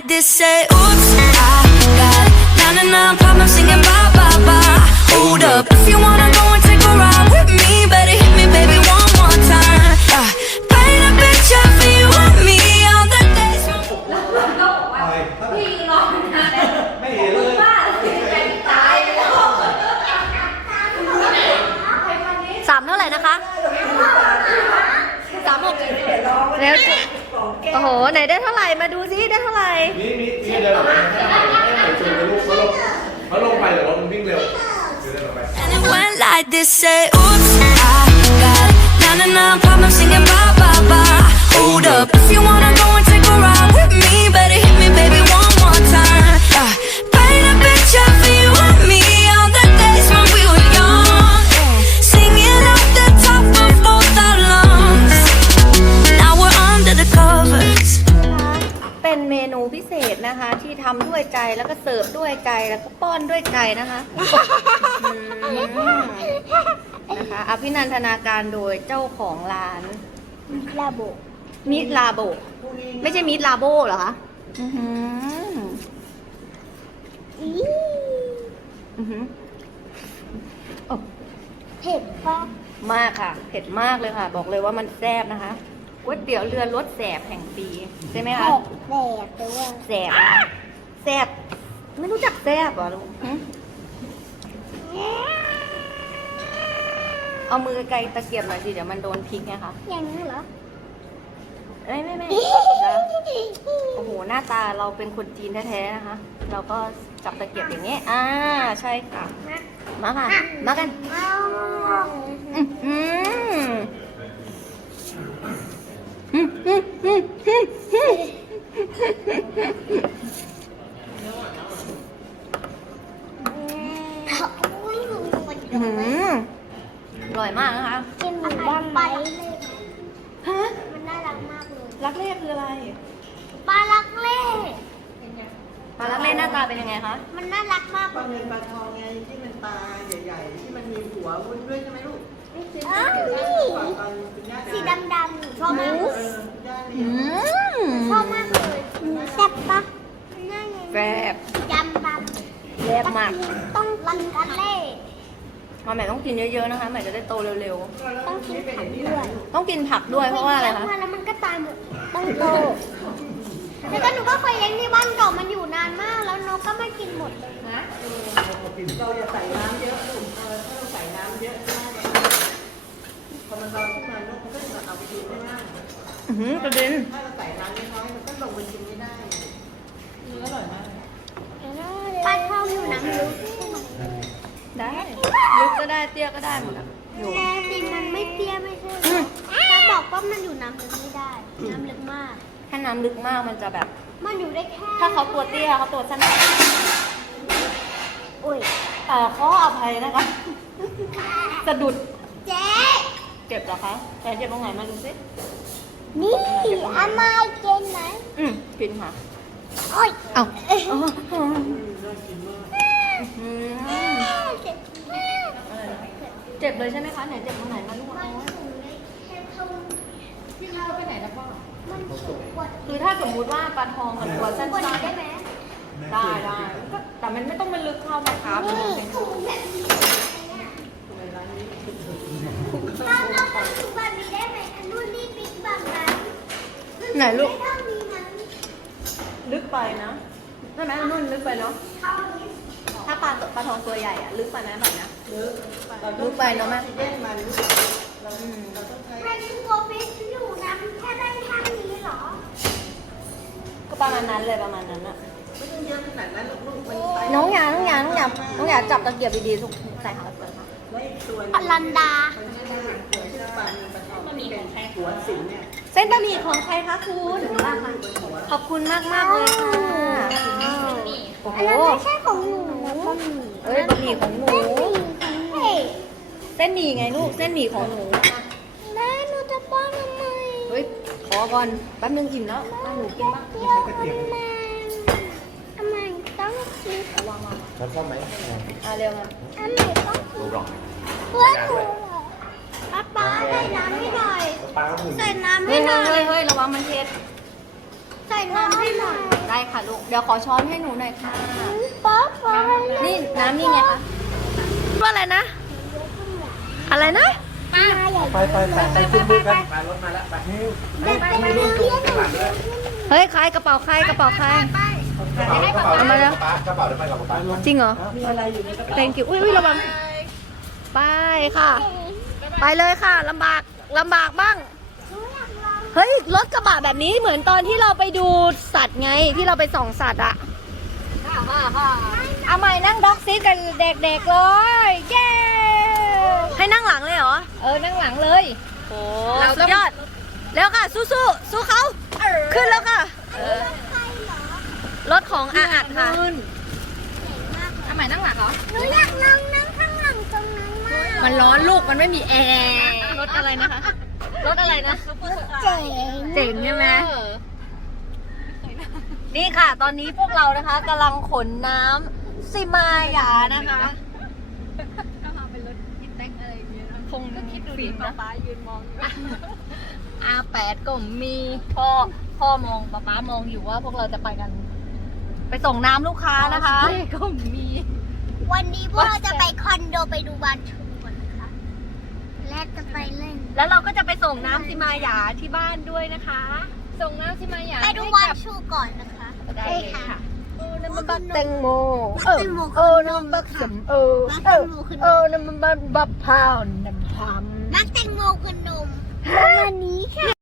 this, say oops, I got 99 problems singing bye bye bye. Hold up, if you wanna go and take a ride with me, better hit me, baby, one more time. Paint a picture for you and me on the days when พี่รอนานไม่เห็นเลยว่าใจตายแล้ว 3เท่าไหร่นะคะ36แล้วโอ้โหไหนได้เท่าไหร่มาดูซิได้เท่าไหร่มีเดินออกไปให้ชวนไปลูกเขาลงไปแต่รถมันวิ่งเร็วเดินออกไป and it went like this, say oops, I got 99 problems singing bye bye bye. Hold up, if you wanna go and take a ride with me, better hit me, baby, one more time. Paint a picture for you and me on the days when we were young, singing off the top of both our lungs. Now we're under the covers. เป็นเมนูพิเศษนะคะที่ทำด้วยใจแล้วก็เสิร์ฟด้วยใจแล้วก็ป้อนด้วยใจนะคะนะคะอภินันทนาการโดยเจ้าของร้านมิตรลาโบไม่ใช่มิตรลาโบเหรอคะเผ็ดมากค่ะเผ็ดมากเลยค่ะบอกเลยว่ามันแซ่บนะคะก๋วยเตี๋ยวเรือรสแสบแห่งปีใช่ไหมคะแสบแสบไม่รู้จักแสบเหรอลูกเอามือไกลตะเกียบหน่อยสิเดี๋ยวมันโดนพริกไงคะอย่างนี้เหรอไม่โอ้โหหน้าตาเราเป็นคนจีนแท้ๆนะคะเราก็จับตะเกียบอย่างนี้ใช่ค่ะมาค่ะมากันอร่อยมากนะคะกินหมูบ้างไหมฮะมันน่ารักมากเลยรักเล่คืออะไรปลาลักเล่ปลารักเล่หน้าตาเป็นยังไงคะมันน่ารักมากปลาเงินปลาทองไงที่มันตาใหญ่ๆที่มันมีหัววุ้นด้วยใช่ไหมลูกสีดำๆชอบมากชอบมากเลยแซ่บปะแซ่บยำแซ่บมากต้องกินลักเล่แม่ต้องกินเยอะๆนะคะแม่จะได้โตเร็วๆต้องกินผักด้วยต้องกินผักด้วยเพราะว่าอะไรคะแล้วมันก็ตายหมดต้องโตแล้วก็หนูก็เคยเลี้ยงที่บ้านเก่ามันอยู่นานมากแล้วนกก็ไม่กินหมดเลยนะเราอย่าใส่น้ำเยอะลูกถ้าเราใส่น้ำเยอะมากพอมันร้อนขึ้นมานกมันก็จะเอาไปกินไม่ได้กระเด็นถ้าเราใส่น้ำน้อยมันก็ลงไปกินไม่ได้เนื้ออร่อยมากปลาทองอยู่น้ำลึกได้ลึกก็ได้เตี้ยก็ได้หมดอยู่แต่มันไม่เตี้ยไม่ใช่ถ้าบอกว่ามันอยู่น้ำลึกไม่ได้น้ำลึกมากถ้าน้ำลึกมากมันจะแบบมันอยู่ได้แค่ถ้าเขาตัวเตี้ยเขาตัวสั้นอุ้ยขออภัยนะคะสะดุดเจ๊เจ็บเหรอคะแต่เจ็บตรงไหนมาดูสินี่อามากินไหมกินค่ะโอ้ยเอาเจ็บเลยใช่ไหมคะไหนเจ็บตรงไหนมาลูกพี่ข้าวไปไหนนะพ่อคือถ้าสมมุติว่าปลาทองกับตัวสั้นๆได้ไหมได้แต่มันไม่ต้องเป็นลึกเข้ามาครับถ้าเราทำถุงแบบนี้ได้ไหมอันนู้นนี่ปิ๊กบางนั้นไหนลูกลึกไปนะใช่ไหมนุ่นลึกไปเนาะถ้าปลาทองตัวใหญ่อะลึกไปไหมแบบนี้ลึกไปเนาะแม่แย่งมันแม่ตัวฟิชอยู่นะแค่ได้แค่นี้เหรอก็ประมาณนั้นเลยประมาณนั้นอะไม่ต้องเยอะขนาดนั้นหรอกลูกน้องหยาจับตะเกียบดีๆทุกใส่หางเลยค่ะอลันดาหัวสิงเนี่ยเส้นบะหมี่ของใครคะคุณขอบคุณมากเลยค่ะโอ้โหไม่ใช่ของหนูบะหมี่ของหนูเส้นหมี่ไงลูกเส้นหมี่ของหนูแม่หนูจะป้อนทำไมขอก่อนแป๊บนึงอิ่มแล้วหนูกินบ้างทำไมต้องกินแล้วชอบไหมเร็วมาทำไมต้องกินเพื่อนหนูป้าใส่น้ำให้หน่อยใส่น้ำให้หน่อยระวังมันเผ็ดใส่น้ำให้หน่อยได้ค่ะค่ะลูก เดี๋ยวขอช้อนให้หนูหน่อยค่ะป๊าป๊านี่น้ำนี่ไงคะว่าอะไรนะ อะไรนะไปจุ่มมือกันมารถมาแล้วไปให้ลูกจุ่มข้างหลังด้วยเฮ้ยใครกระเป๋าใครกระเป๋าใครกระเป๋ากระเป๋าเอามาแล้วกระเป๋าเดี๋ยวไปกับป๊าจริงเหรอมีอะไรอยู่ในกระเป๋า thank you อุ้ยระวัง ไปค่ะ ไปเลยค่ะลำบากบ้าง เฮ้ย รถกระบะแบบนี้เหมือนตอนที่เราไปดูสัตว์ไงที่เราไปส่องสัตว์อะเอาใหม่นั่งด็อกซีทกันเด็กๆเลยเย้ให้นั่งหลังเลยเหรอ นั่งหลังเลยโอ้สุดยอดแล้วค่ะสู้เขาขึ้นแล้วค่ะรถของอาอัดค่ะเอาใหม่นั่งหลังเหรอหนูอยากลองนั่งข้างหลังตรงนั้นมากมันร้อนลูกมันไม่มีแอร์รถอะไรนะคะรถอะไรนะเจ๋งเจ๋งใช่ไหมนี่ค่ะ ตอนนี้พวกเรานะคะกำลังขนน้ำซิมาหยานะคะก็มาเป็นรถคิดแท็กอะไรอย่างเงี้ยคงคิดดูดิป้ายืนมองR8ก็มีพ่อมองป้ามองอยู่ว่าพวกเราจะไปกัน ไปส่งน้ำลูกค้านะคะก็มีวันนี้พวกเราจะไปคอนโดไปดูบ้านชูก่อนนะคะ และจะไปเล่นแล้วเราก็จะไปส่งน้ำซิมาหยาที่บ้านด้วยนะคะ ส่งน้ำซิมาหยาไปดูบ้านชูก่อนนะคะได้เลยค่ะน้ำมันบักแตงโมบักแตงโมน้ำมันบักสมน้ำมันบักพร้าวน้ำหอมนักแตงโมขนมวันนี้ค่ะ